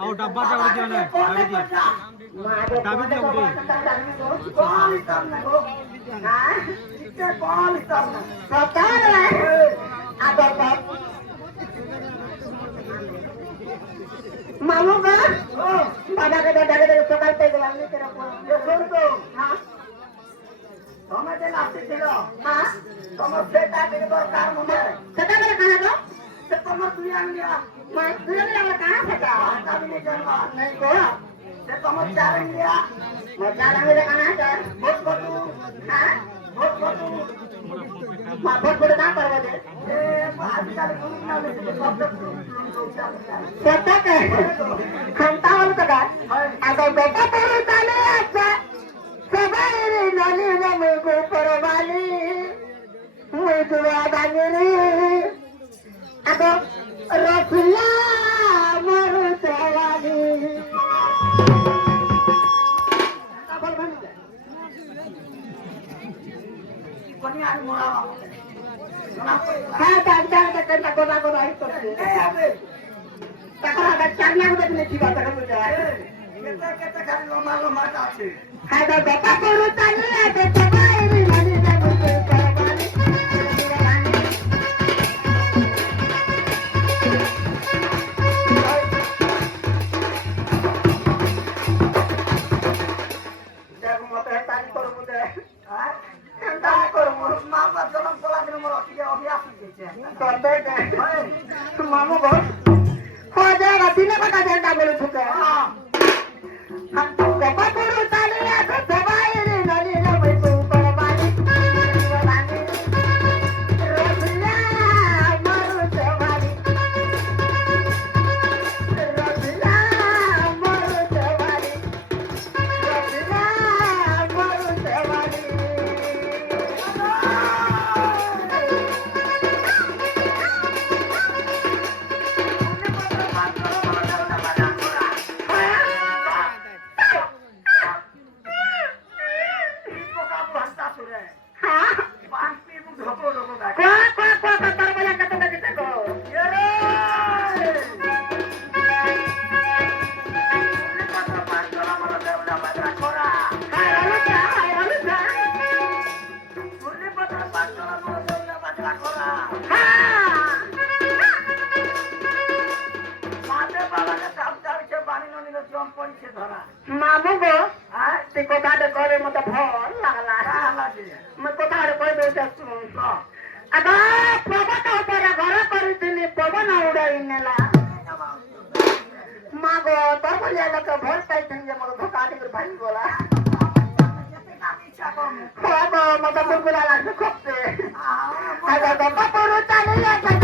आओ डब्बा चावल दिया ना चावल दिया चावल दिया मुझे कौन सब ना हो हां इतने कौन सब ना सब क्या है अब मालूम का दादा के सकाल पे गया नहीं तेरा को ये सुन तो हां हमें दे नास्ते चलो हां तुम सेटा के दरकार मुझे सेटा मेरे खाना दो से तुम दुनिया में मैं दुनिया में कहां सेटा कभी नहीं जानवा नहीं को से तुम चार लिया मैं चार मेरे खाना है बहुत बटू हां बहुत बटू मां बहुत बड़ा काम करवा दे ए आजकल दुनिया में से सब सेटा के खंता वाला का अगर बेटा तेरे काले अच्छा सवारी नानी ने मुझको परवाली मुझे दुआ दांगरी अब रफिया मरु चवाली अब बन गया कोनी आज मोरा हां दादा करता को राइट तो ए अबे तकरा का चांगला को देखने की बात कर मुझे केते खाली लम्बा আছে हां तो बेटा को ताली है तो बाहर नानी ने मुझको परवाली मामू बहुत हो जाएगा तीन बता घंटा मेरे छुके हम तो गप्पा करो ताले या तो दबाए रे नली ना मैं तो ऊपर बाली रसिया मरु चवाली रसिया मरु चवाली रसिया मरु चवाली मामू गो ते कोठा दे करे मते भल लागला मैं कोठा रे कोई बेटा सुन अदा प्रभा तो तेरा घर करी दिनी पवन उड़ाई नेला मागो तो बोले लक भल पाई थन जे मोर धोका दे भाई बोला बाबा मते बुलबुला लाग खपते अदा बाबा पर चले या तो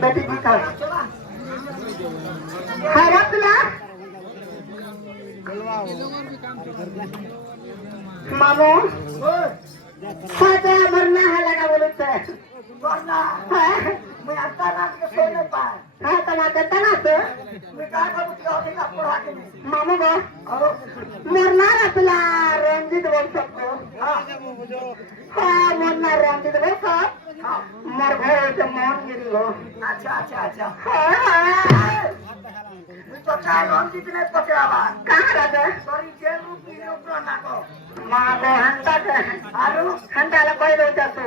बेटी दिखा हारा तुला मामू साजा मरना है लगा बोलते मरना मैं आता ना के सोने पाए हां तना देता ना तो मैं का करू कि होती ना पढ़ा के मामू को मरना रतला रंजित बोल सकते हां मरना रंजित बोल सकते मर गए तो मौन गिरी हो अच्छा हां तो का रंजित ने पकड़ावा कहां रहते सॉरी जेल रूप की ऊपर ना को मां को हंता के आलू हंता ला कोई लोग जाते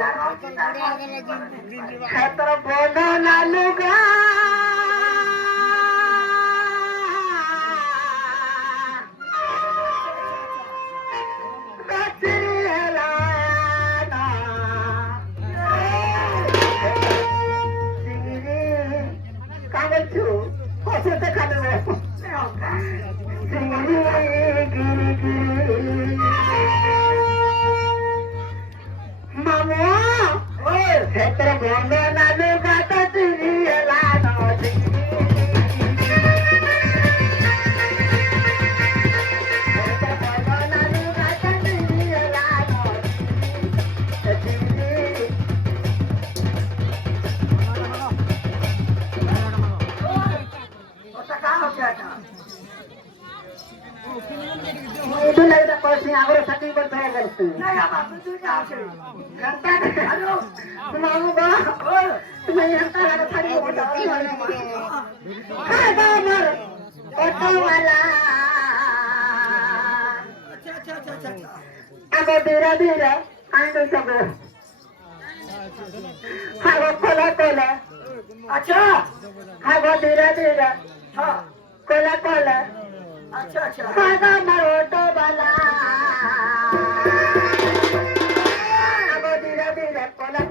है तो बोलो ना लुगा Terus bondo nalu kata diri elano diri. Terus bondo nalu kata diri elano diri. Otak kau siapa? Itu lagi tak pasti aku sakit bertanya itu. Naya apa? Bentuknya apa? Gantar. Aduh. Mau ba? May hanta na tadi mo daw. Ha gamar. Oto wala. Ako dira. Ando sabo. Ako kola. Acha. Ako dira. Ha. Kola. Acha. Ha gamar oto wala. Ako dira. Kola.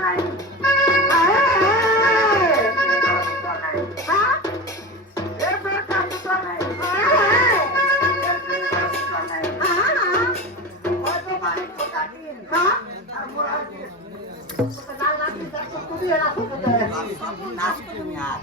नहीं লাল লাঠি দেখো তুমি এরা শুনতে নাচ তুমি আর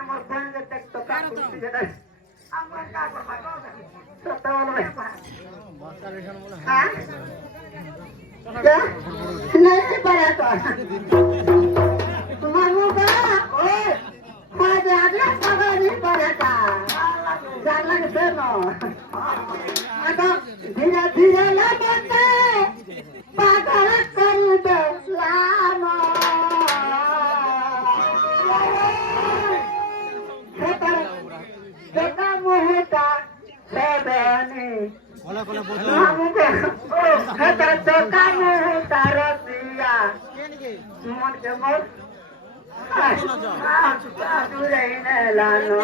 আমার বন্ধু দেখতো কাকু যেটা আমার কাকু সত্য বলো হ্যাঁ नहीं पड़ा तो मामू का ओए माजे आगे पकड़ नहीं पड़ा था जान लगे से नो तो धीरे धीरे लगते पागल कर दे लानो देखा मुहता बेबनी मामू को हेता चोका मुहता रसिया मन के मोर तू रहने लानो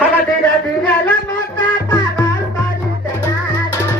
हला धीरे धीरे लगता पागल कर दे लानो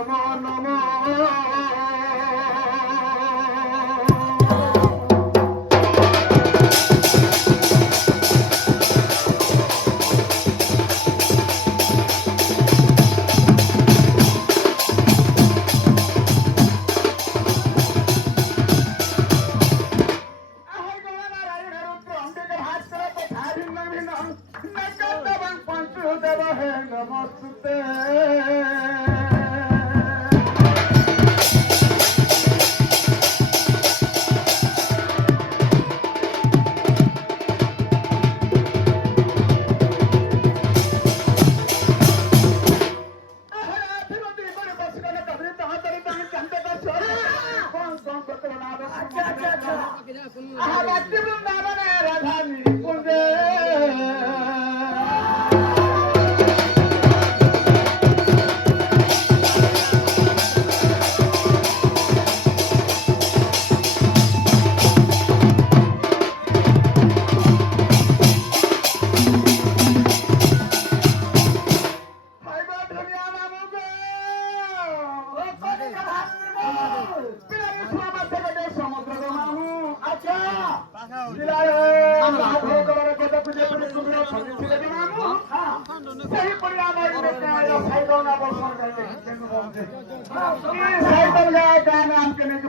নমো নমো নমস্তে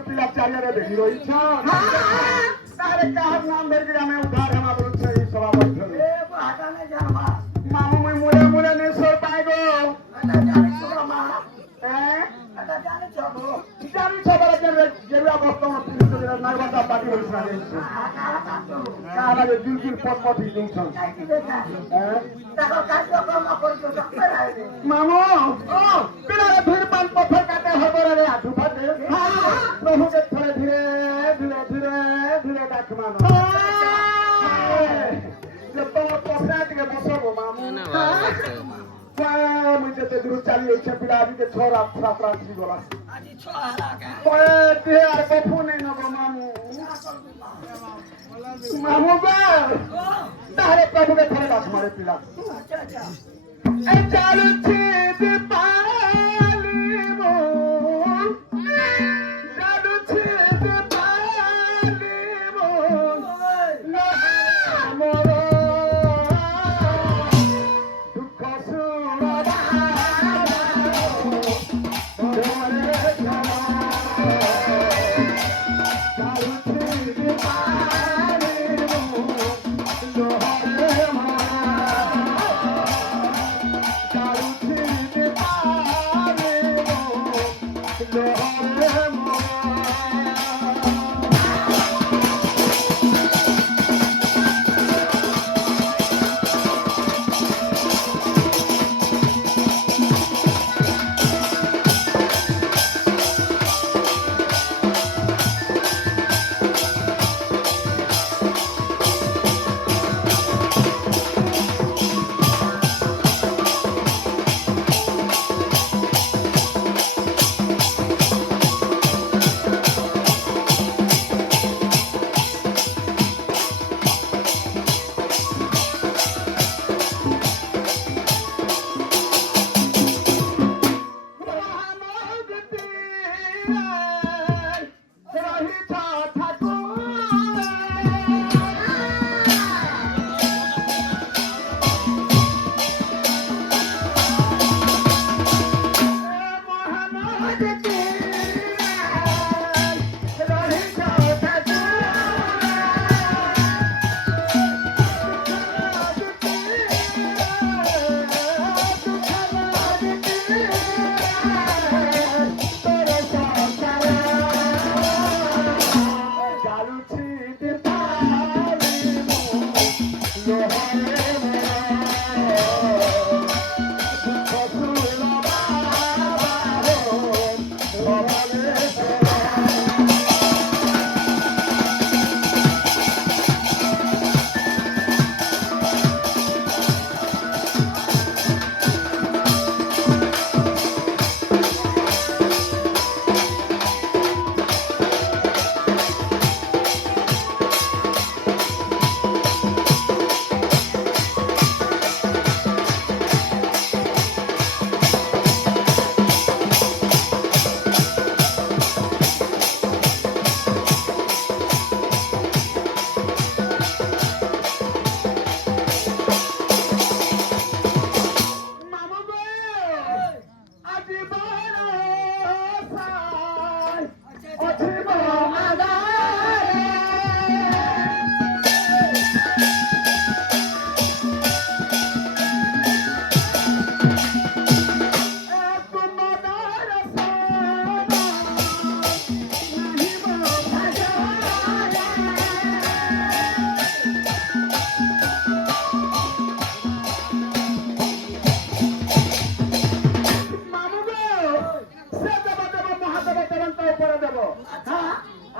ପିଲା ଚାରିଆରେ ବେଶୀ ରହିଛ ତାହେଲେ କାହାର ନାମ ଧରିକି ଆମେ ଉଦ୍ଧାର ହେମା ବୋଲୁଛେ ଏଇ ସଭା ମଧ୍ୟରେ ମାମୁ ମୁଇଁ ମୁଳେ ମୁଳେ ନିଶ୍ଚୟ ପାଇବ ଜାଣିଛ ବଳେ ଯେରୁଆ ବର୍ତ୍ତମାନ ନାଗବାଟା ପାଟି ବଳିସିନା ଯାଇଛୁ କାହା ବିଲକୁଲ ପଟ ପଠି ଦଉଛନ୍ ମାମୁ ପିଲାରେ ଭିଡ଼ ପାନ ପଥର କାଟେ ହବରରେ ଆଠୁ ଫାଟେ ପ୍ରଭୁକେ ଥରେ ଧୀରେ ଧୀରେ ଧୀରେ ଧୀରେ ଡାକ ମାନ ତମ ପସରା ଟିକେ ବସବ ମାମୁ ମୁଇଁ ଯେତେ ଦୂର ଚାଲି ଯାଇଛେ ପିଲା ଆଜିକେ ଛଅ ରାତ ରାତ୍ରି ଗଲା ଦେହ ଆର ବଫୁ ନେଇ ନବ ମାମୁ ମାମୁ ତାହେଲେ ପ୍ରଭୁକେ ଥରେ ଡାକ ମାରେ ପିଲା ଚାଲୁଛି ଦୀପାଲି ମୋ ଚାଲୁଛି ଦୀପାଲି ମୋ ମୋର ଦୁଃଖ ଶୁଣବା চালুছি দীপালি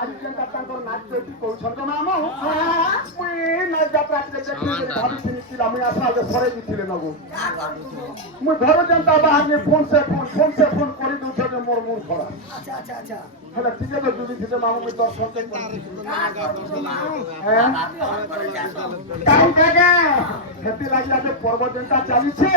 ଆଜି ଯେନ୍ତା ତାଙ୍କର ନାଚ ଚଇତି କହୁଛନ୍ତି ମାମୁ ମୁଇଁ ନାଚ ଯାତ୍ରା ଦେଖିଲି ଭାବିଥିଲି କି ମୁଇଁ ଆସା ଯେ ସରେଇ ଦେଇଥିଲେ ନବୁ ମୁଇଁ ଘର ଯେନ୍ତା ବାହାରି ଫୋନ ସେ ଫୋନ କରି ଦଉଛ ଯେ ମୋର ମୁଣ୍ଡ ଖରାପ ହେଲେ ଟିକେ ତ ଜୁଡ଼ି ଥିଲେ ମାମୁ ମୁଇଁ ଦର୍ଶନ ସେଥିଲାଗି ଆଜି ପର୍ବ ଯେନ୍ତା ଚାଲିଛେ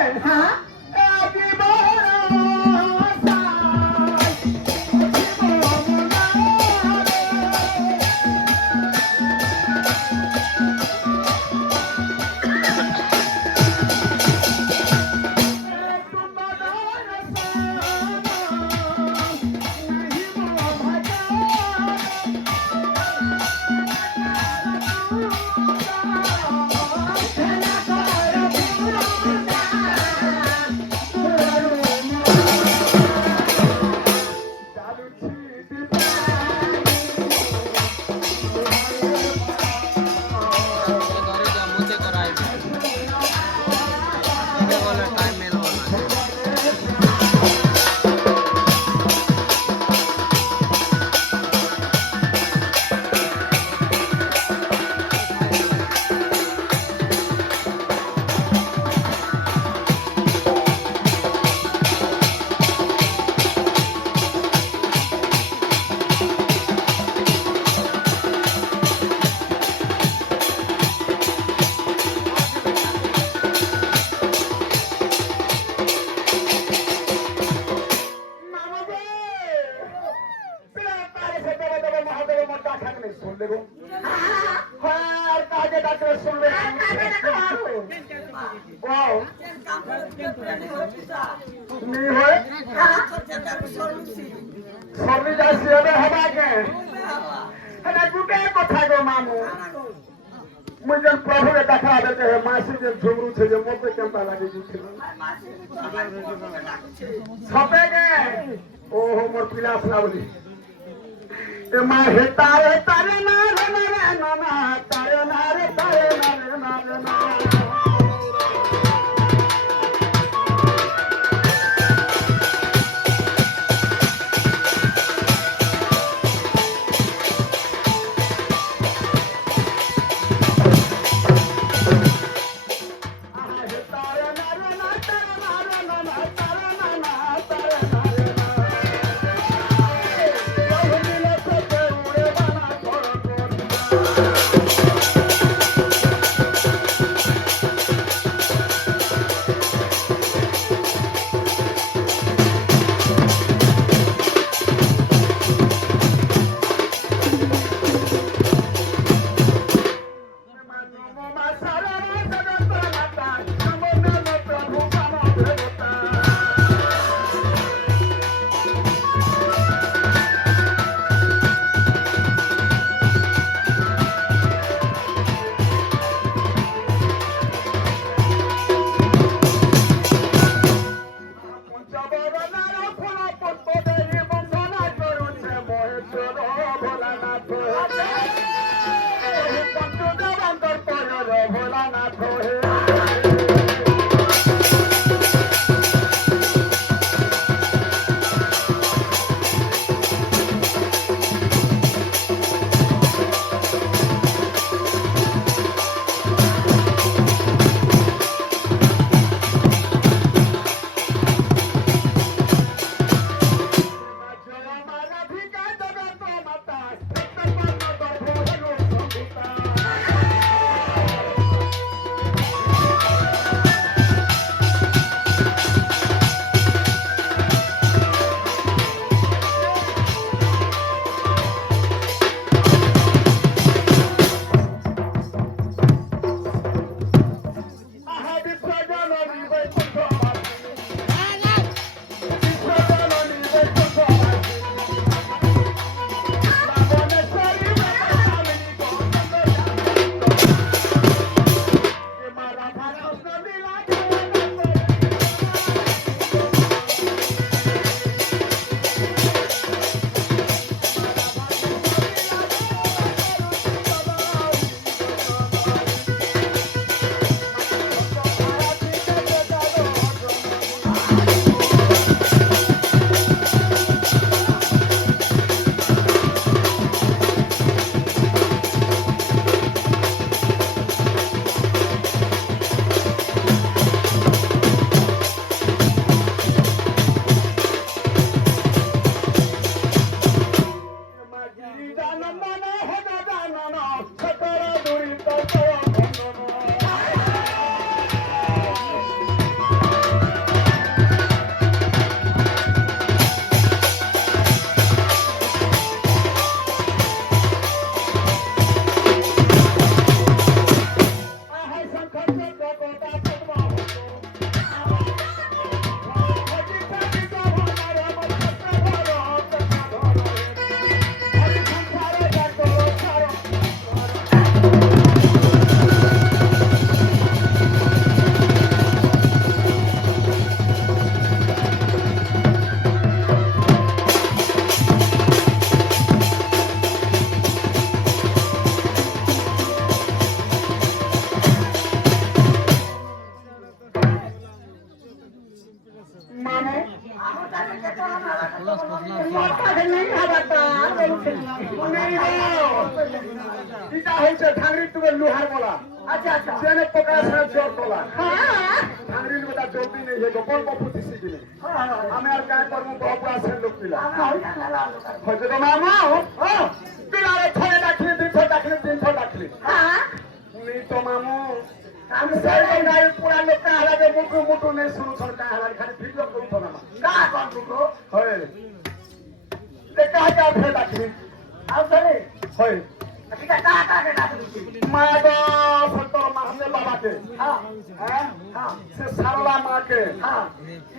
प्रभु देखा मासी झुमरू छे मत केमता लगे छपे गे ओहो मोर पिला फला बोली माँ हे तारे तारे ना रे ना तारे ना रे तारे ना रे ना নন হে দাদা নন সকল দুরিত খণ্ডন মামু এটা হচ্ছে ঢাংরির তুমি লোহার গলা আচ্ছা আচ্ছা সেনে পোকা জোর গলা ঢাংরির বেটা জলদি নেই যে গোপন বপু দিছি কিনে আমি আর কাজ করবো বাবু আসেন লোক পিলা হয়তো তো মামু পিলারে ছয় ডাকলি 200 ডাকলি 300 ডাকলি উনি তো মামু আমি সেই গাড়ি পুরা লোক কাহালাকে মুটু মুটু নেই শুনুছন কাহালা খালি ভিডিও করতো না কা কোন দুটো হয় দেখা যা ফের ডাকলি আউ ধরে হয় ঠিক আছে কা কা ডাকলি মা গো সত্তর মাহমুদ বাবাকে হ্যাঁ হ্যাঁ হ্যাঁ সে সারলা মাকে হ্যাঁ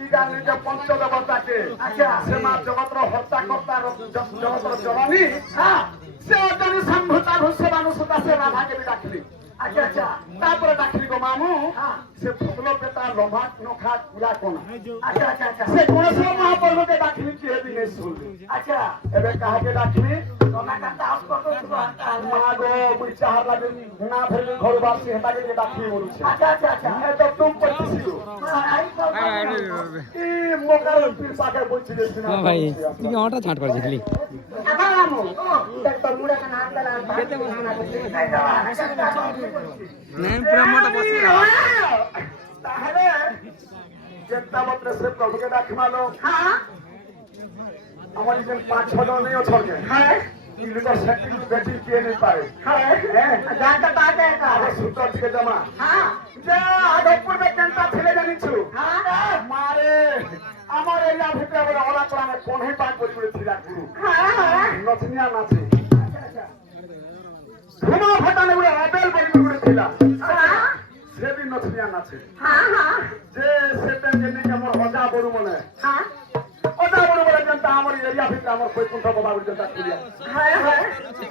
ই গানে যে পঞ্চদেবতাকে আচ্ছা সে মা জগতর হত্যা কর্তা জগতর জননী হ্যাঁ সে অজনী সম্ভূতা ঘোষবানু সুতা সে রাধাকে বি ডাকলি আচ্ছা আচ্ছা তারপরে ডাকলি গো মামু হ্যাঁ সে ফুটলো পেটা লম্বা নখা কুলা কোনা আচ্ছা আচ্ছা আচ্ছা সে গণেশ্বর মহাপ্রভুকে ডাকলি কি হেবি নেই শুনলি আচ্ছা এবে কাহাকে ডাকলি তোমরা কাটা আউট করতে মা গো মুই চাহার লাগে না ফেরলি ঘর বাসি হেতাকে যে ডাকলি বলছে আচ্ছা আচ্ছা আচ্ছা এ তো তুম পড়ছিস আই তো ই মোকার পীর পাকে বলছি যে সিনা হ্যাঁ ভাই তুই কি হঠাৎ ছাট পারছিস খালি আবার আমু দেখ তো মুড়া কানা হাত দালা খেতে বসে না নেন পুরো মোটা বসে তাহলে জেতাবত্রে সে প্রভুকে ডাকমালো হ্যাঁ আমার যেন 5-6 জন নেই ছড়কে হ্যাঁ ইলু তো সেটিং বেটি কে নেই পারে হ্যাঁ গানটা বাজে কা আরে সুতর থেকে জমা হ্যাঁ যে আগপুর মে কেনটা ছেলে জানিছু হ্যাঁ মারে আমার এরিয়া ভিতরে বলে ওলা কোরানে কোনই পাক বলি বলে ছিলা গুরু হ্যাঁ নচনিয়া নাচে ধুমা ফাটানে বলে আবেল বলি বলে ছিলা হ্যাঁ সে দিন নচনিয়া নাচে হ্যাঁ হ্যাঁ যে সেটা যেনে আমার হজা বড় মনে হ্যাঁ হজা বড় বলে যেটা আমার এরিয়া ভিতরে আমার কই কোনটা বাবা বলে যেটা করিয়া হ্যাঁ হ্যাঁ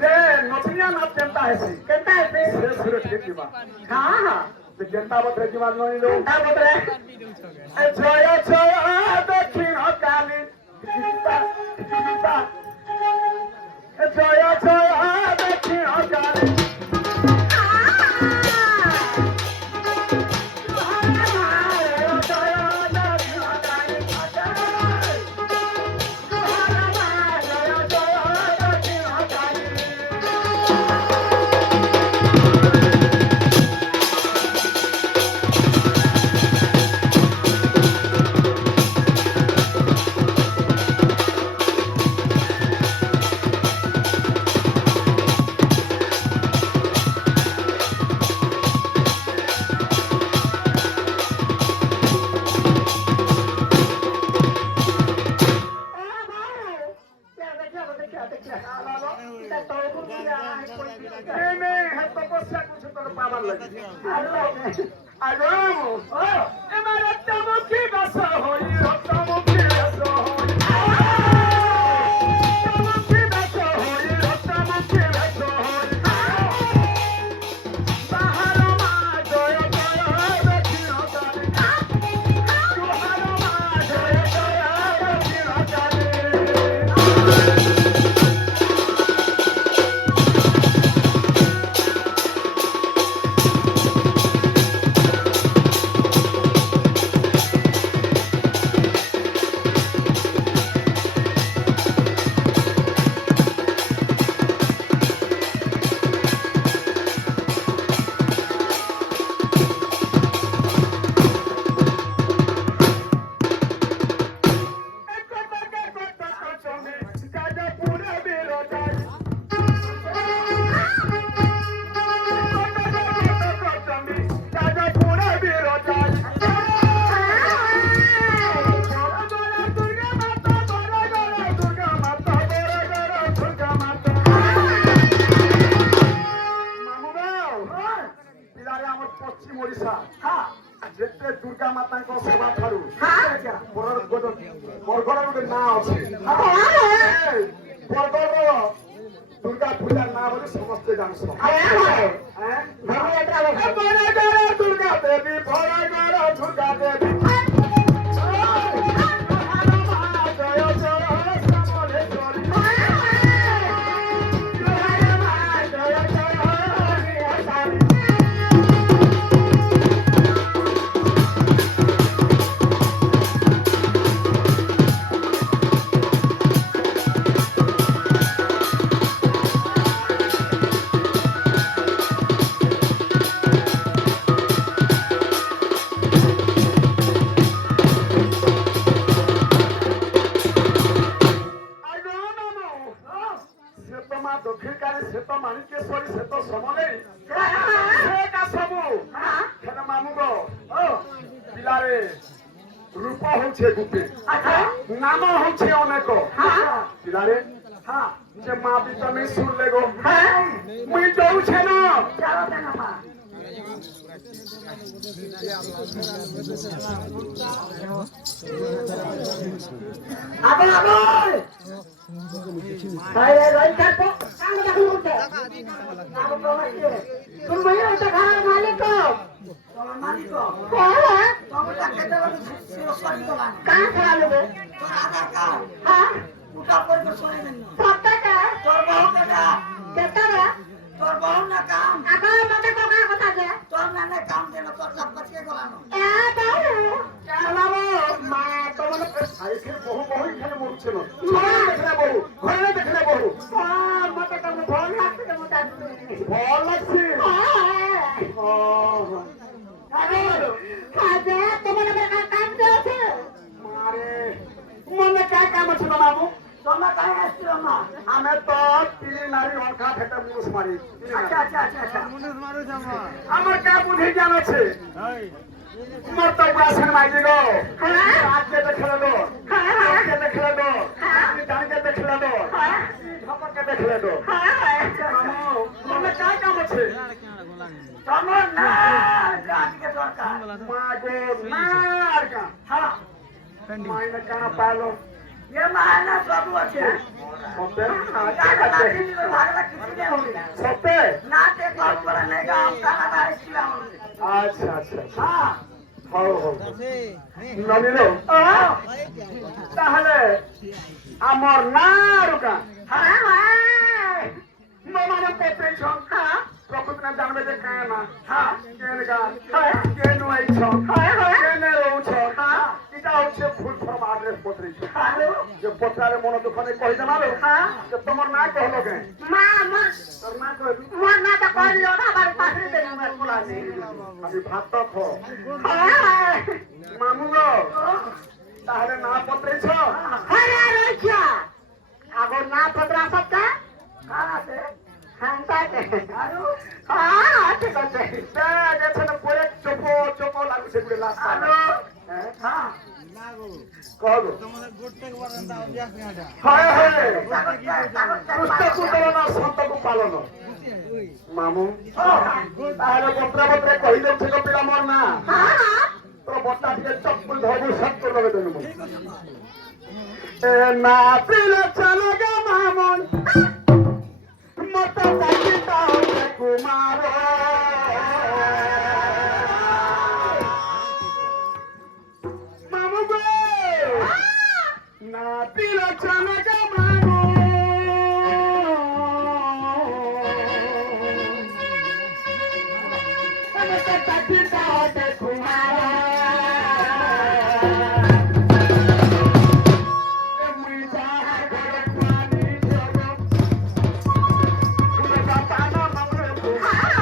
যে নচনিয়া নাচ যেটা হেসি কেনটা আছে সে সুরে ঠিক দিবা হ্যাঁ হ্যাঁ যে যেটা বদরে জীবন নইলো তারপরে জয় জয় দক্ষিণ কালী গীতা গীতা জয় জয় দক্ষিণ কালী ଦୁର୍ଗା ମାତାଙ୍କ ସେବା ଠାରୁ ହଁ ବରଗଡ଼ର ଗୋଟେ ନାଁ ଅଛି ବରଗଡ଼ର ଦୁର୍ଗା ପୂଜାର ନାଁ ବୋଲି ସମସ୍ତେ ଜାଣିଛ ବରଗଡ଼ ଦୁର୍ଗା ଦେବୀ ବରଗଡ଼ ଦୁର୍ଗା ଦେବୀ রূপ হচ্ছে গুপে নাম হচ্ছে অনেক পিলারে যে মা পিতা নেই শুনলে গো মুই যাউছে না আগে আগে আরে রই থাকো কাম দেখো উঠে আগে প্রবাসী তুমি ওটা ঘরের মালিক তোমার মালিক হ্যাঁ তোমার টাকা দেওয়া সরি তোলা কাজ করা নেবে তোর আধার কার্ড হ্যাঁ ওটা করবে সরি নেন কত টাকা তোর বহু টাকা কেতরা তোর বহু না কাম আগে মতে কোকা কথা দে তোর নানে কাম দেন তোর সব পাঠিয়ে গলানো এ বাবু চালাবো মা তোমার সাইকেল বহু বহু এখানে মরছে না দেখলে বহু ঘরে দেখলে বহু মতে তো ভয় লাগছে মতে ভয় লাগছে আরে কাজে তোমার কাম দেছে মারে মনে কাজ কাম আছে না বাবু তোমরা কাজ আসছিল না আমি তো তিন নারী অঙ্কা থেকে মুস মারি আচ্ছা আচ্ছা আচ্ছা আচ্ছা আমার কা বুদ্ধি জ্ঞান আছে মোর তো বাসন মাইজি গো আজকে দেখলে দো আজকে দেখলে দো ডানকে দেখলে দো ঝপকে দেখলে দো মনে কাজ কাম আছে তোমার না আজকে দরকার মা গো মার কা হ্যাঁ মাইনে কানা পালো ये मायना सब আছে সত্যি টাকা না দিলে ভাগলা কিছু নেই হবে সত্যি না তে কল করে নেই গাম টাকা না ছিলাম আচ্ছা আচ্ছা হ্যাঁ হও হও নলিলো তাহলে আমার না রুকা হ্যাঁ হ্যাঁ মানে পেপেছ হ্যাঁ প্রকৃতি জানবে যে কায় না হ্যাঁ কেন গা কেন আইছ কেন রৌছ এটা হচ্ছে ফুল ফর্ম আড্রেস পত্রিছ হ্যালো যে পত্রারে মন দুখানে কই জানালো যে তোমার না কহলো কে মা মা তোর না কই মোর না তো কইলো না আমার পাশে দেন আমার কোলা নেই আমি ভাত তো খো হ্যাঁ মামু গো তাহলে না পত্রিছ আরে রইছা আগো না পত্রা সবটা কাছে খানটাতে আরো হ্যাঁ ঠিক আছে গেছে না পরে চোপো চোপো লাগুছে গুড়ে লাস্ট হ্যালো হ্যাঁ কহো হয় হয় পুস্তক উত্তোলন সন্তকু পালন মামু তাহলে পত্রা পত্রে কহিলে ছিল পিলা মোর না তোর বর্তা ଟିକେ চপ্পল ধরবো সব তোর লগে দেবো এ না পিলে চলে গে মামুন মত দাইতা কুমার মামু গো না পিলে চলে গে মামুন মত দাইতা কুমার হ্যাঁ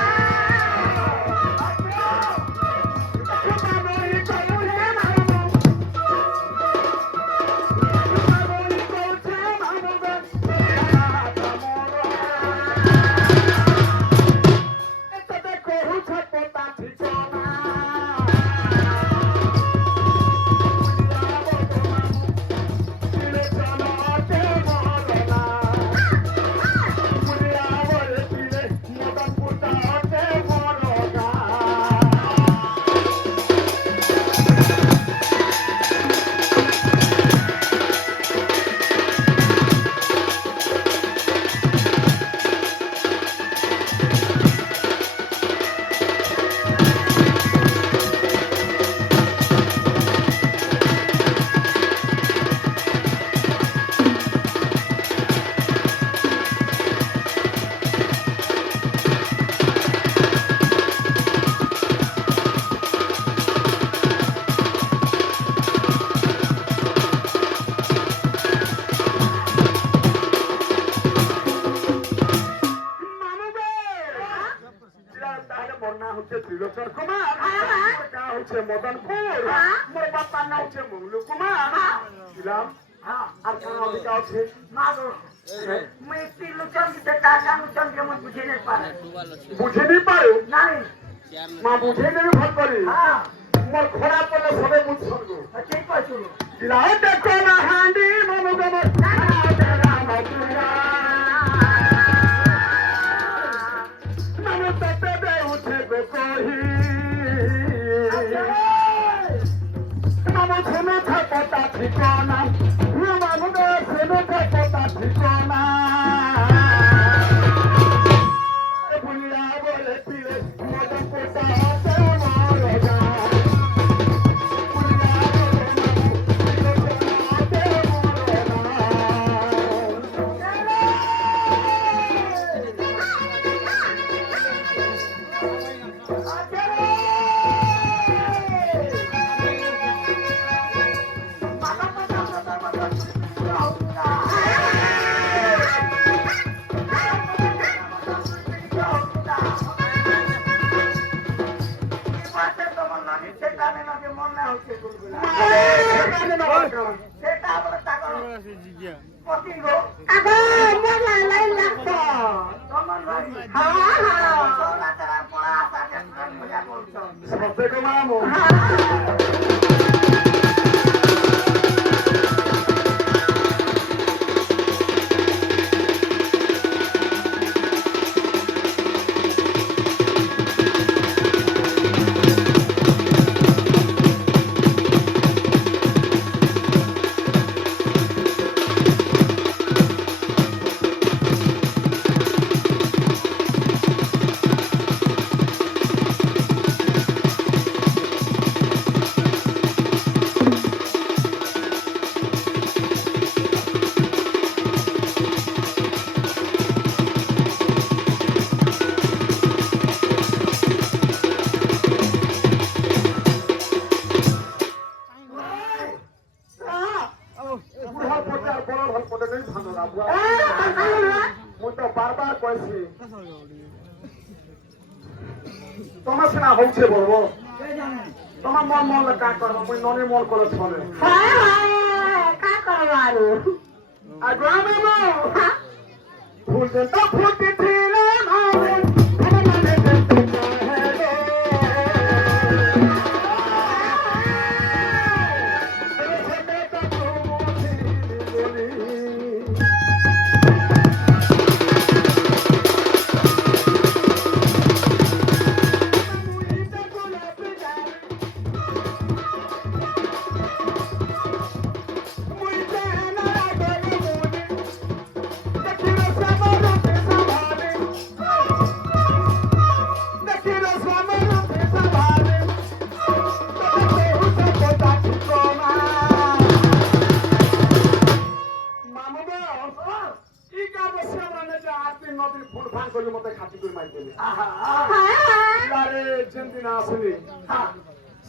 হচ্ছে ত্রিলোচন কুমার, মোর গাঁ হচ্ছে মদনপুর, মোর বাপার নাম হচ্ছে মঙ্গলু কুমার। দিলাম আর গাঁ অধিকা আছে মাগো মুই ত্রিলোচন দিতে টাকা লোচন যেমন বুঝে নেই পারে বুঝে নি পারো নাই মা বুঝে দেবে ভাল করে হ্যাঁ মোর খরা পড়লে সবে বুঝছো ঠিক কইছো দিলাম দেখো না হাঁডি মনো গমর মনো ততে দে উঠে গো কহি মনো শুনে থাকো তা ঠিকানা মনো দে শুনে থাকো তা ঠিকানা বুলিয়া বলে পিলে মজা কোটা হাতে মার যা সেটা আবার টাকা কতি গো আগো মোলা লাই লাগতো তোমার ভাই সোনা তারা পড়া আছে মজা বলছো সবে গো মামু বারবার কয়েছি তোমার সিনা হচ্ছে বলবো তোমার মন মন কা করবো মুই ননি মন করে ছলে কা করবো আরো আর গ্রামে ফুল তো ফুটি ছিলে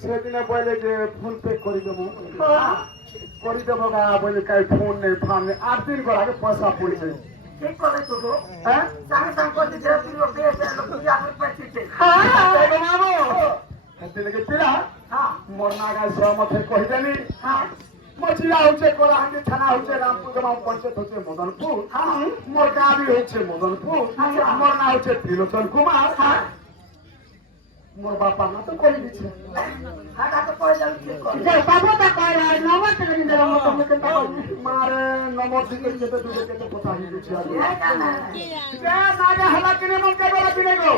সেদিনে বলে যে ফোন পে করে দেবো গা বলে কাই ফোন নেই ফান নেই 8 দিন করে আগে পয়সা পড়েছে ঠিক করে তো হ্যাঁ সামনে সামনে করতে যে তুই লোক পেয়েছে লোক তুই আপনি পেয়েছিস মোর নাগায় সহমতে কহিদেনি মজিরা হচ্ছে কোলাহান্ডি থানা হচ্ছে রামপুর গ্রাম পঞ্চায়েত হচ্ছে মদনপুর মোর গাবি হচ্ছে মদনপুর মোর না হচ্ছে ত্রিলোচন কুমার মোর বাপা না তো করে দিচ্ছে মারে নমর দিকে যেতে দুটো যেতে কথা হয়ে গেছে নাগা হালা কিনে মন কে বেলা কিনে গো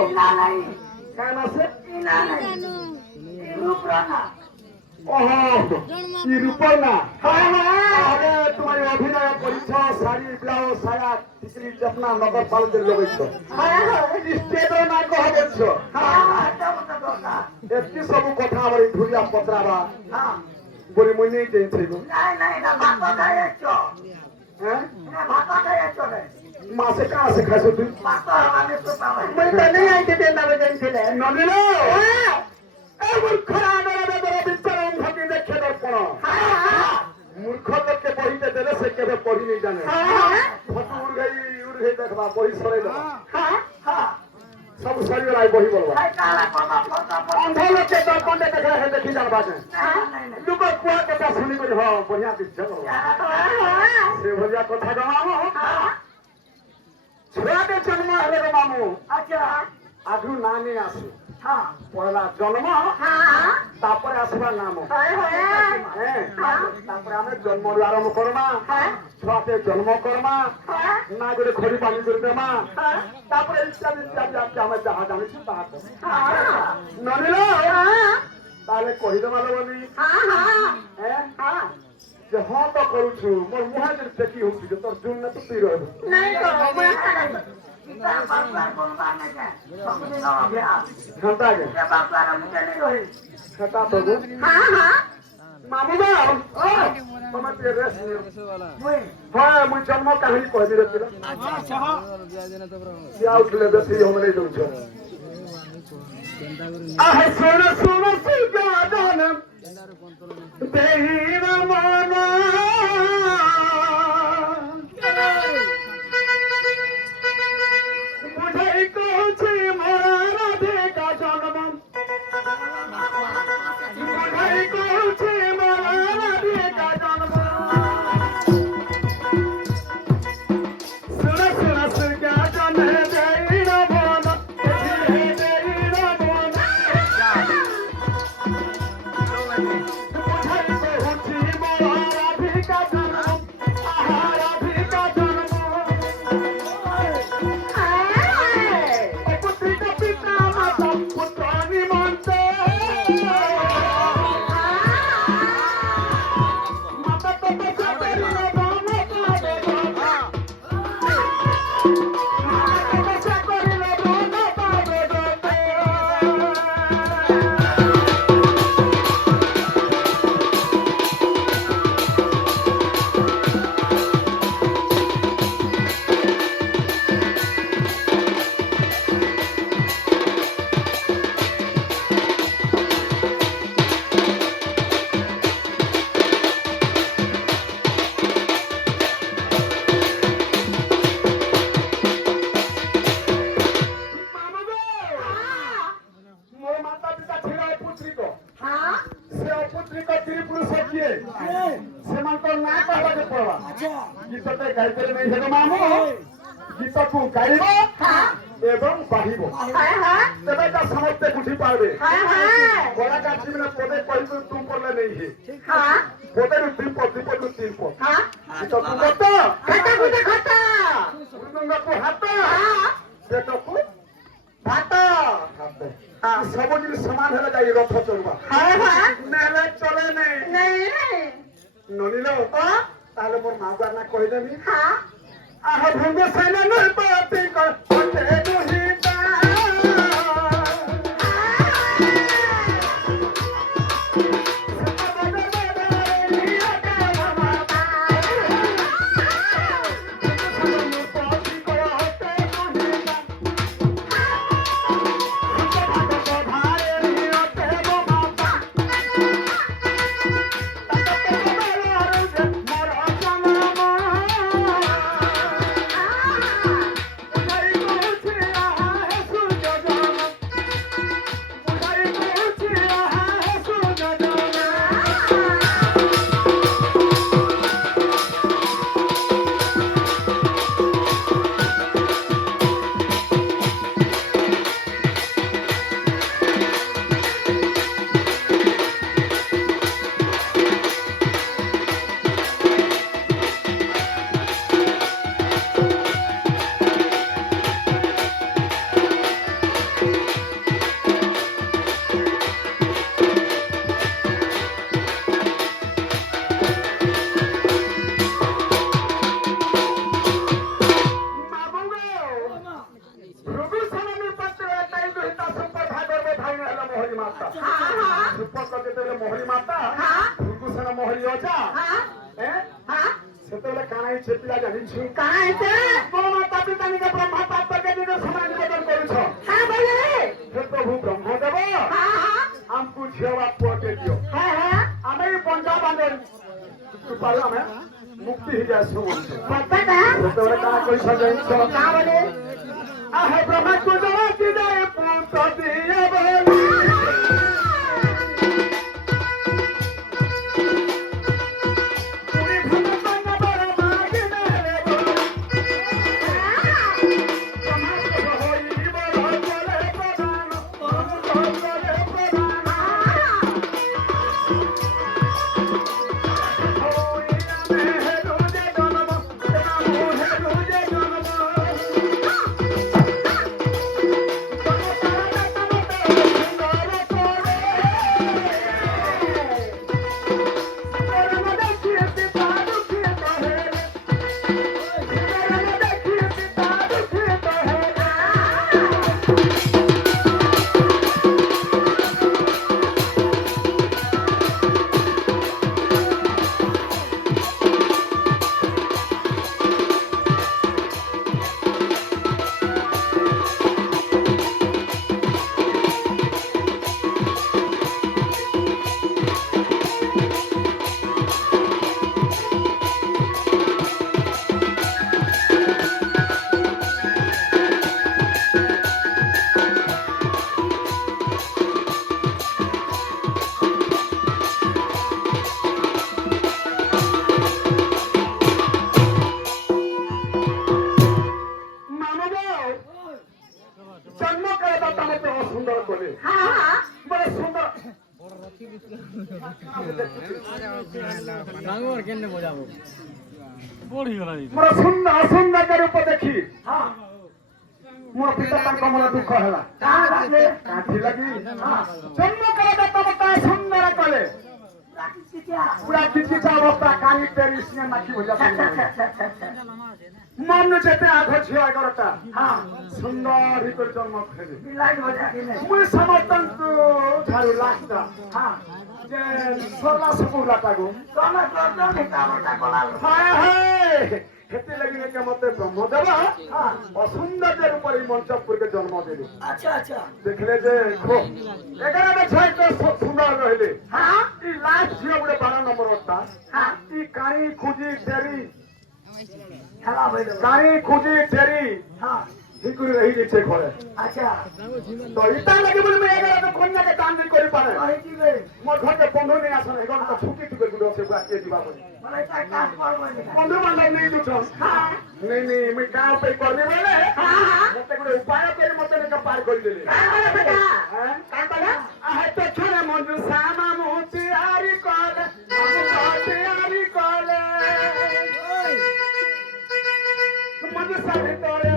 কেন আছে ওহো ই রূপর না আরে তোমার অভিনয় করিছ শাড়ি ব্লাউজ সায়া টিকরি জপনা নগর পালদের লগেছ স্টেজে না কহবেছ এতি সব কথা আমার ধুরিয়া পত্রাবা বলি মই নেই দেইছে গো হ্যাঁ মাসে কাঁ से खासो তুই মই তো নেই আইতে দেন না দেনছিলে ননিলো এই মূর্খরা আনারে বড় বিচরণ ঘটি দেখে দর্পণ মূর্খ লোককে বহিতে দেলে সে কেবে পড়ি নেই জানে ফটো উড় গই দেখবা বহি সরে দাও सब सरी लाई बही बोलवा भाई काला कोबा फोटो पर अंधा लोग के दर्पण देख रहे हैं देखी जान बाजे नहीं लोग कुआ के ता सुनी को हां बढ़िया दिख जगह से भैया कथा गवाओ छुआ के जन्म हेले रे मामू अच्छा आगु नाने आसे हां पहला जन्म हां तापर आसबा नाम हाय हाय हैं तापर हमें जन्म आरंभ करमा छुआ के जन्म करमा ना गोटे खड़ी पानी कर देमा तापर इत्यादि इत्यादि हमें जहाँ जानी छी ताहा ननिलो ताले कहि देमा लोनी हैं जे हाँ तो करू छु मोर मुहा जे देखी हो जे तोर जुन न तो पी रहबो नहीं तो मैं इतना बात बोलबा नहीं के सब दिन हो गया घंटा के ये बात वाला मुझे नहीं रही खता तो गो हां मामू बा ओ तुम ते रेस मुई हां मुझ जन्म कहानी कह दे रे अच्छा हां क्या उठले बेसी हम नहीं दउ छ आह सुन सुन सुगादन देही रमना बुझाई को छी मोरा राधे का जन्म बुझाई को छी मोरा राधे का जन्म सुन सुन सुगादन देही रमना देही रमना गीतକୁ ଗାଇବ ଏବଂ ବାହିବ ତେବେ ତା ସମସ୍ତେ ବୁଝିପାରିବେ କଳାକାର ଜୀବନ ପଦେ କହିବୁ ତୁ କଲେ ନେଇ ହେ ପଦେରୁ ଦୀପ ଦୀପରୁ ଦୀପ ଗୀତକୁ ଗତ ମୃଦଙ୍ଗକୁ ହାତ ପେଟକୁ ଭାତ ସବୁ ଜିନିଷ ସମାନ ହେଲେ ଯାଇ ରଥ ଚଳିବା ନେଲେ ଚଳେ ନାଇଁ ନନିଲ ତାହେଲେ ମୋର ମା ବାବା ନା କହିଦେବି आह भंग सेना नहीं पाती करते दुहिता मोहरी माता भृगुसेन मोहरी अजा सेतेबेले कानाई छेपिला जानिछु कहां है बोलो माता पिता निके ब्रह्मा पाप के दिन समाज निवेदन करू छ हां भैया हे प्रभु ब्रह्मदेव हमको झेवा पोटे दियो हमें बंदा बांधे तू पालो हमें मुक्ति ही जासु पता ना सेतेबेले काना कोई सजाई छ का बोले आहे ब्रह्मा को जवाब दे दे জন্ম করে দাতা মতে অসুন্দর করে বলে সুন্দর ମୋର ସୁନ୍ଦର ସୁନ୍ଦର ରୂପ ଦେଖି ମୋ ପିତା ତାଙ୍କ ମନ ଦୁଃଖ ହେଲା କାଠି ଲାଗି ଜନ୍ମ କଲେ ଦତ୍ତ ସୁନ୍ଦର କଲେ ପୁରା କିଛି ଅବସ୍ଥା କାନି ପେରି ସିନେ ମାଖି ଭୁଜା ମନ ଯେତେ ଆଗ ଝିଅ ଏଗରଟା ସୁନ୍ଦର ହେଇକରି ଜନ୍ମ କଲେ ମୁଁ ସମସ୍ତଙ୍କୁ ଠାରୁ ଲାଷ୍ଟ ଯେ ସଲା ସୁପୁଲା ତାକୁ କେତେ ଲାଗିଲେ କେ ମତେ ବ୍ରହ୍ମ ଦେବା ଅସୁନ୍ଦର ରୂପରେ ମଞ୍ଚପୁରକେ ଜନ୍ମ ଦେଲି ଦେଖିଲେ ଯେ ଏଗାରଟା ଛଅ ସୁନ୍ଦର ରହିଲେ ଇ ଲାଷ୍ଟ ଝିଅ ଗୋଟେ 12 ନମ୍ବରଟା ଇ କାଣି ଖୁଜି ଡେରି କାଣି ଖୁଜି ଡେରି হিকুরি রহি গেছে ঘরে তো ইটা লাগে বলে মে এগারে কন্যাকে দান দি করি পারে মোর ঘরে বন্ধু নেই আসলে এখন তো ছুটি টুকে গুলো আছে বাকি দিবা বলে মানে এটা কাজ করব বন্ধু মানে নেই দুটো নেই নেই মে কাও পে করবে বলে মতে গুলো উপায় করে মতে নে পার করে দিলে কাই বলে আহে তো ছড়া মন সামা মুতি আরি কলে মুতি আরি কলে মন সাথে তোরে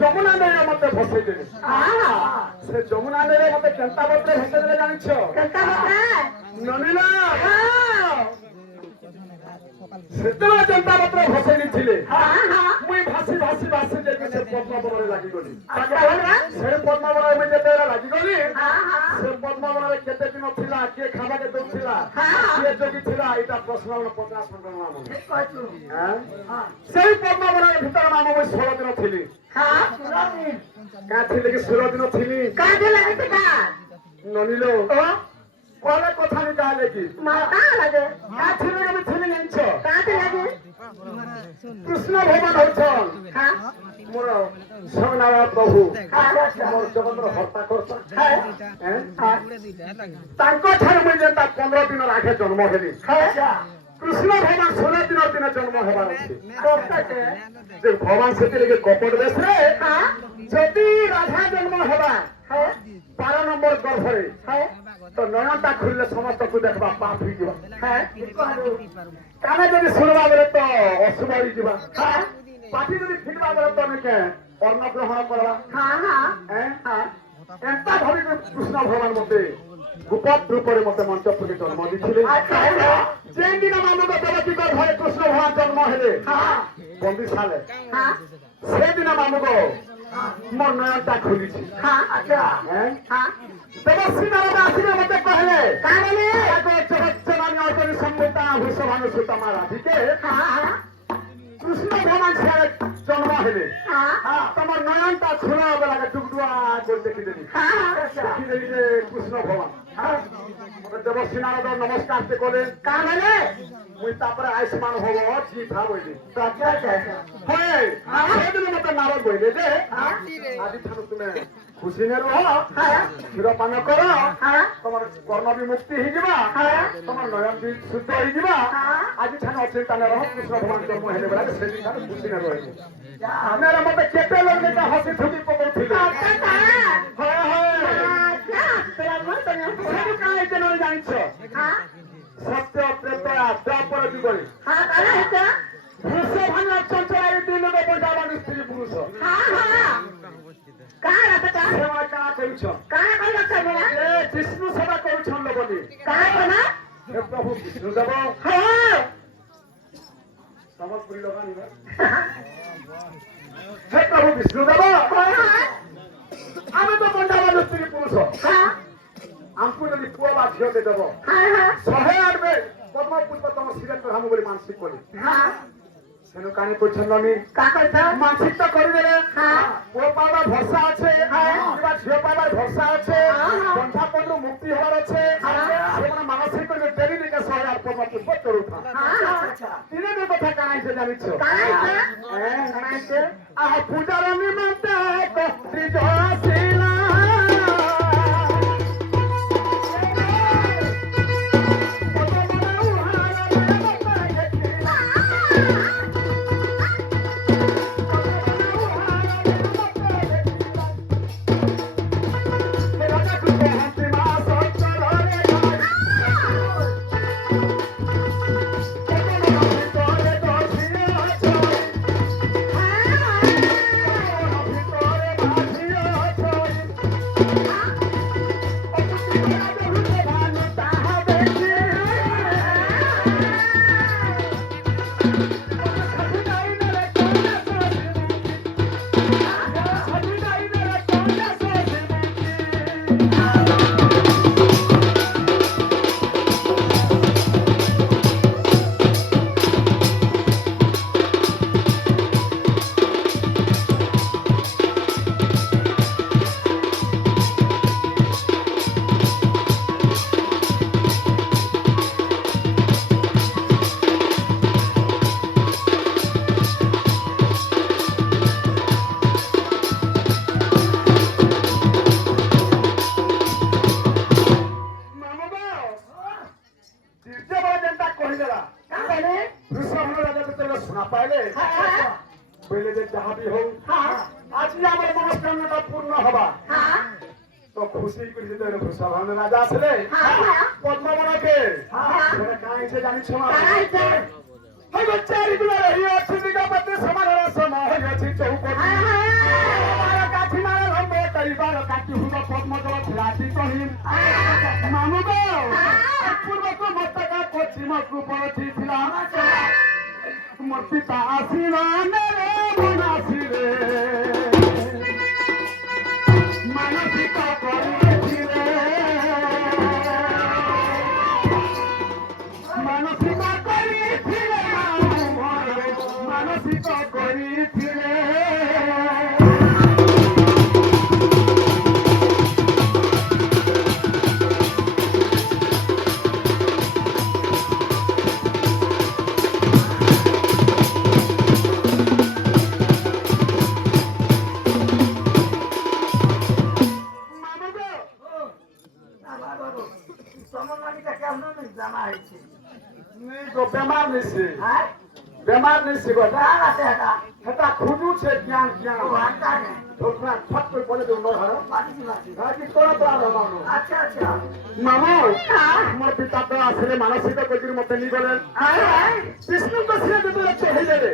যমুনা নদীরে মতে ভসাই দেবে সে যমুনা নদীরে মতে কেন্তা পত্রে ভসাই দেবে জানিছ ননীলা সেତେବେଳେ ଜନତା ପତ୍ର ଭସେଇ ଦେଇଥିଲେ ମୁଇଁ ଭାସି ଭାସି ଭାସି ଯାଇକି ସେ ପଦ୍ମବନରେ ଲାଗିଗଲି ସେ ପଦ୍ମବନରେ ମୁଇଁ ଯେତେବେଳେ ଲାଗିଗଲି ସେ ପଦ୍ମବନରେ କେତେ ଦିନ ଥିଲା କିଏ ଖାଇବାକେ ଦଉଥିଲା କିଏ ଜଗିଥିଲା ଏଇଟା ପ୍ରଶ୍ନ 50 ସେଇ ପଦ୍ମବନରେ ଭିତର ନାମ ମୁଇଁ 16 ଦିନ ଥିଲି କାଁ ଥିଲି କି 16 ଦିନ ଥିଲି ନନିଲୋ কলে কথা নি কা লাগি মা কা লাগে কা ছিলে আমি ছিলে জানছ কাতে লাগে কৃষ্ণ ভগবান হচ্ছন হ্যাঁ মোর সগনারা প্রভু মোর জগতর হত্যা করছ হ্যাঁ তাঙ্ক ঠারে মই যেটা 15 দিন আগে জন্ম হেলি কৃষ্ণ ভগবান 16 দিনের দিনে জন্ম হেবার আছে যে ভগবান সেটি লাগে কপট বেশরে যদি রাধা জন্ম হেবা 12 নম্বর গর্ভরে তো নয়নটা খুললে সমস্তকে দেখবা পাপ হয়ে যাবা কানে যদি শুনবা বলে তো অশুভ হয়ে যাবা পাটি যদি ফিরবা বলে তো নাকি অন্ন গ্রহণ করবা এন্তা ভাবি কৃষ্ণ ভগবান মতে গোপত রূপরে মতে মঞ্চপুরে জন্ম দিয়েছিলেন যে দিন মানুষ দেবতী গর্ভরে কৃষ্ণ ভগবান জন্ম হেলে বন্দি সালে সেদিন মানুষ মোর নয়নটা খুলিছি দেবশ্রী নারদ আসিবে মতে কহলে জগৎ জননী অর্জনী সম্ভূতা ভূষভানু সুতমা রাধিকে কৃষ্ণ ভগবান ছেড়ে জন্ম হেলে তোমার নয়নটা খোলা বেলাকে টুকটুয়া করে দেখি দেবি দেখি দেবি যে কৃষ্ণ ভগবান দেবশ্রী নারদ নমস্কার তে করেন কার হলে মুই তারপরে আয়ুষ্মান হব জিত হইলি আচ্ছা আচ্ছা হয় সেদিন মতো নারদ বইলে যে আদি ঠাকুর তুমি খুশি নে রহ ক্ষীরপান কর তোমার কর্ম বিমুক্তি হয়ে তোমার নয়ন শুদ্ধ হয়ে আଜି ঠানে অচিন্তানে রহ কৃষ্ণ ভগবান জন্ম হেলে বেলা সেদিন ঠানে খুশি নে রহ আমার মতে কেতে লোক এটা হসি থুকি পকাউছিল হয় হয় সেটা কাই কেন জানিছ সত্য প্রেত দ্বাপর যুগরে পুরুষ ভাঙা চঞ্চলা এই দুই লোক পর্যাবান স্ত্রী পুরুষ কার আছে কার সেবা কারা করছ কার কই আছে না এ বিষ্ণু সেবা করছন লোকনি কার না হে প্রভু বিষ্ণু দেব হ্যাঁ সমস্ত লোকানি হে প্রভু বিষ্ণু দেব আমি তো পর্যাবান স্ত্রী পুরুষ হ্যাঁ আমকু যদি পুয়া বা ঝিও দে দেব হ্যাঁ 108 পদ্ম পুষ্প তম শিরে প্রধান বলে মানসিক করি হ্যাঁ সেন কানে করছন ননি কা কইছ মানসিক তো করি দেবে হ্যাঁ পুয়া পাবার ভরসা আছে কিবা ঝিও পাবার ভরসা আছে পন্থা পন্থ মুক্তি হওয়ার আছে সেমানে মানসিক করে দেরি দিকে 108 পদ্ম পুষ্প করুথা তিনে দে কথা কানাইছে জানিছ কানাইছে আহ পূজার নিমন্তে ত্রিজশীলা খুশি করে দিতে ভূষণ রাজা আসলে পদ্মবনকে কাঁইছে জানিছ না চারিগুলো রহি অছি দিগপতি সমাধান সময় হয়েছি চৌপতি কাঠি মারা লম্ব করিবার কাটি হুদ পদ্মজল রাতি কহিন মানুষ পূর্বক মস্তকা পশ্চিমকু পরছি ছিলাম মোর পিতা আসিবা মেরে মনাসিরে মানসিক করিছিলে মানসিক করিছিলে মানসিক করিছিলে বেমার নিছে বেমার নিছে এটা খুঁজুছে জ্ঞান জ্ঞান ঢোকরা ছট করে বলে দেব কি তোরা তো আর মামু আমার পিতা তো আসলে মানসিক গতির মধ্যে নিয়ে গেলেন বিষ্ণুকে ছেড়ে দিতে যাচ্ছে হইলে রে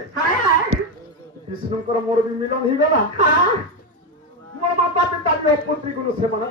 বিষ্ণুଙ୍କର ମୋର ବି ମିଳନ ହେଇଗଲା ମୋର ମାତା ପିତା ଯୋଉ ପୁତ୍ରୀ ଗୁରୁ ସେମାନେ